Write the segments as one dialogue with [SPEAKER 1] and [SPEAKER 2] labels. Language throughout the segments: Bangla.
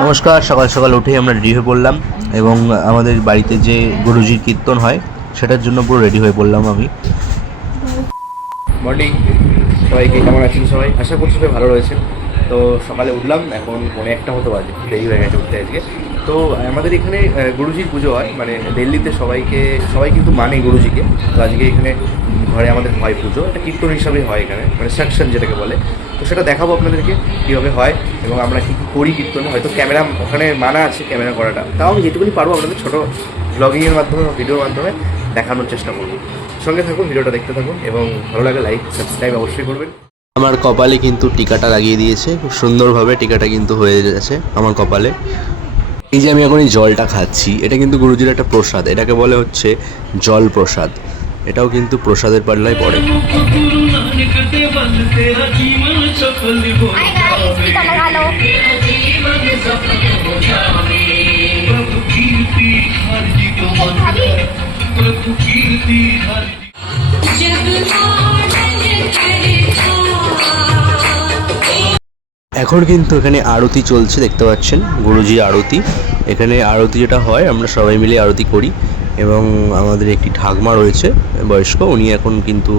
[SPEAKER 1] নমস্কার, সকাল সকাল উঠে আমরা রেডি হয়ে পড়লাম এবং আমাদের বাড়িতে যে গুরুজির কীর্তন হয়, সেটার জন্য পুরো রেডি হয়ে পড়লাম আমি। মর্নিং সবাইকে কেমন আছেন সবাই? আশা করছি সবাই ভালো রয়েছেন। তো সকালে উঠলাম, এখন পৌনে একটা মতো বাজে, দেরি হয়ে গেছে উঠতে আজকে। তো আমাদের এখানে গুরুজির পুজো হয় মানে দিল্লিতে সবাইকে, সবাই কিন্তু মানে গুরুজিকে। তো আজকে এখানে ঘরে আমাদের হয় পুজো। এটা কীর্তন হিসাবেই হয় এখানে মানে সেকশন যেটাকে বলে। তো সেটা দেখাবো আপনাদেরকে কীভাবে হয় এবং আমরা কী কী করি কীর্তনে। হয়তো ক্যামেরা ওখানে মানা আছে ক্যামেরা করাটা। তাও আমি যেটুকুনি পারব আপনাদের ছোটো ব্লগিংয়ের মাধ্যমে বা ভিডিওর মাধ্যমে দেখানোর চেষ্টা করব। সঙ্গে থাকুন, ভিডিওটা দেখতে থাকুন এবং ভালো লাগে লাইক সাবস্ক্রাইব অবশ্যই করবেন। আমার কপালে কিন্তু টিকাটা লাগিয়ে দিয়েছে। খুব সুন্দরভাবে টিকাটা কিন্তু হয়ে গেছে আমার কপালে। এই যে আমি এখন এই জলটা খাচ্ছি, এটা কিন্তু গুরুজির একটা প্রসাদ। এটাকে বলে হচ্ছে জল প্রসাদ এটাও কিন্তু প্রসাদের পাল্লায় পড়ে। এখন কিন্তু এখানে আরতি চলছে দেখতে পাচ্ছেন? গুরুজি আরতি। এখানে আরতি যেটা হয় আমরা সবাই মিলে আরতি করি। এবং আমাদের একটি ঠাকমা রয়েছে, বয়স্ক। উনি এখন কিন্তু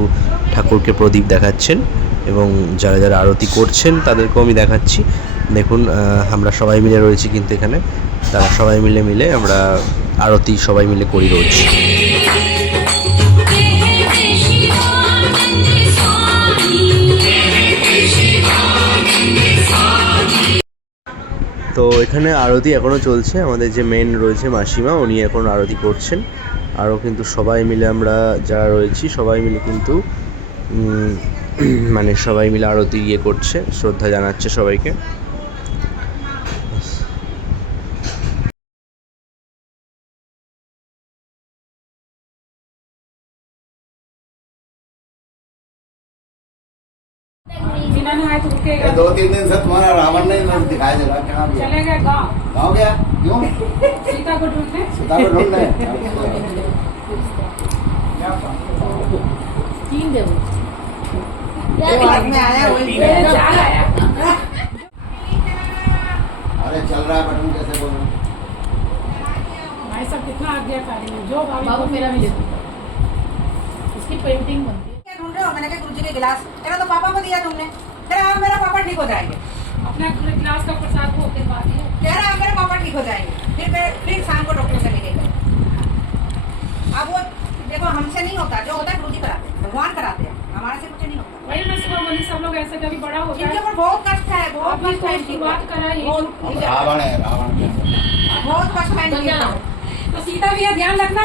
[SPEAKER 1] ঠাকুরকে প্রদীপ দেখাচ্ছেন এবং যারা যারা আরতি করছেন তাদেরকেও আমি দেখাচ্ছি। দেখুন আমরা সবাই মিলে রয়েছি কিন্তু এখানে। তারা সবাই মিলে মিলে আমরা আরতি সবাই মিলে করি রোজ। তো এখানে আরতি এখনও চলছে, আমাদের যে মেন রয়েছে মাসিমা, উনি এখন আরতি করছেন। আরও কিন্তু সবাই মিলে আমরা যারা রয়েছি, সবাই মিলে কিন্তু মানে সবাই মিলে আরতি ইয়ে করছে, শ্রদ্ধা জানাচ্ছে সবাইকে।
[SPEAKER 2] बिना नहाए तो रुकेगा
[SPEAKER 3] दो तीन दिन से तुम्हारा रावण नहीं मैं दिखाई रहा कहाँ गया?
[SPEAKER 2] चलेगा गाँव।
[SPEAKER 3] गाँव गया? क्यों?
[SPEAKER 2] सीता को ढूँढने।
[SPEAKER 3] सीता को ढूँढने?
[SPEAKER 2] चाल आया
[SPEAKER 3] अरे चल रहा है बटन कैसे बोल रहा
[SPEAKER 2] भाई सब कितना आज्ञाकारी है? जो
[SPEAKER 4] बाबू मेरा भी इसकी पेंटिंग बनती है
[SPEAKER 5] हो मैंने कहा गुरुजी के गिलास। तेरा तो पापा को दिया तुमने। कह रहा मेरा पापा ठीक हो जाएँगे।
[SPEAKER 2] अपना पूरे क्लास का प्रसाद को ही
[SPEAKER 5] कह रहा मेरे पापा ठीक हो जाएँगे। फिर मैं फिर शाम को डॉक्टर से मिलेगा अब वो देखो हमसे नहीं होता। जो होता है गुरुजी कराते हैं। भगवान कराते हैं। हमारे से कुछ नहीं होता।
[SPEAKER 2] वही मैं सुबह बोली सब लोग ऐसे कभी बड़ा होता है।
[SPEAKER 5] ऊपर बहुत कष्ट है बहुत कष्ट है
[SPEAKER 2] तो
[SPEAKER 5] इनके
[SPEAKER 2] शुरुआत। करा ये
[SPEAKER 3] रावण है रावण
[SPEAKER 5] बहुत कष्ट है
[SPEAKER 2] तो सीता भी ध्यान रखना।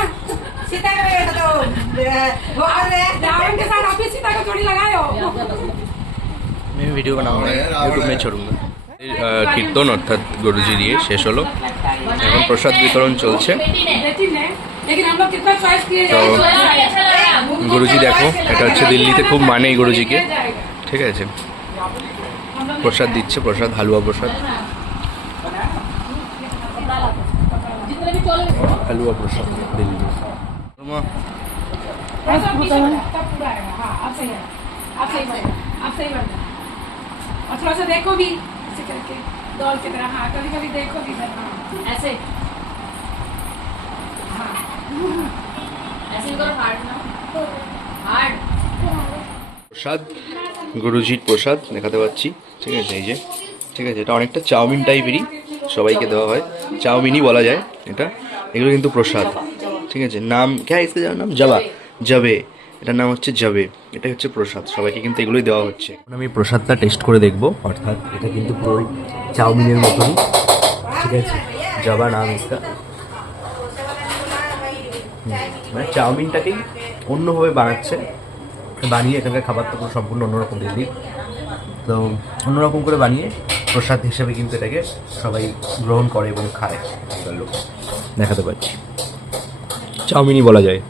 [SPEAKER 5] सीता के वजह से तो अ, वो कर रहे हैं
[SPEAKER 2] रावण के साथ आप ही सीता को जोड़ी लगाए हो
[SPEAKER 1] আমি ভিডিও বানাবো ইউটিউব में छोड़ूंगा কীর্তন অর্থাৎ গুরুজি দিয়ে শেষ হলো এখন প্রসাদ বিতরণ চলছে
[SPEAKER 2] बेटी ने लेकिन हम लोग कितना चॉइस किए
[SPEAKER 1] तो
[SPEAKER 2] जाए
[SPEAKER 1] গুরুজি দেখো এটা হচ্ছে দিল্লিতে খুব মানে এই গুরুজিকে ঠিক আছে প্রসাদ দিচ্ছে প্রসাদ হালুয়া প্রসাদ
[SPEAKER 4] जितने भी चल
[SPEAKER 1] হালুয়া প্রসাদ দিল্লি
[SPEAKER 2] ऐसा बीच में बना, तब पूरा आएगा हाँ अब सही है अब सही बन अब सही बन और थोड़ा सा देखो भी ऐसे करके दौड़ की तरह हाँ कभी कभी देखो भी इधर, हाँ
[SPEAKER 4] ऐसे
[SPEAKER 2] हाँ
[SPEAKER 4] ऐसे ही करो हार्ड ना हार्ड
[SPEAKER 1] প্রসাদ গুরুজির প্রসাদ দেখাতে পাচ্ছি ঠিক আছে এই যে ঠিক আছে এটা অনেকটা চাউমিন টাইপেরই সবাইকে দেওয়া হয় চাউমিনই বলা যায় এটা এগুলো কিন্তু প্রসাদ ঠিক আছে নাম কে ইসকে যাওয়ার নাম? জবা। জবে। এটার নাম হচ্ছে জবে। এটাই হচ্ছে প্রসাদ। সবাইকে কিন্তু এগুলোই দেওয়া হচ্ছে। এখন আমি প্রসাদটা টেস্ট করে দেখব। অর্থাৎ এটা কিন্তু পুরো চাউমিনের মতনই। ঠিক আছে? জবা নাম ইসকা মানে চাউমিনটাকেই অন্যভাবে বানাচ্ছে। বানিয়ে এখানকার খাবার তো পুরো সম্পূর্ণ অন্যরকম দিই। তো অন্যরকম করে বানিয়ে প্রসাদ হিসেবে কিন্তু এটাকে সবাই গ্রহণ করে এবং খায়। লোক দেখাতে পারছি। চাউমিনই বলা যায়।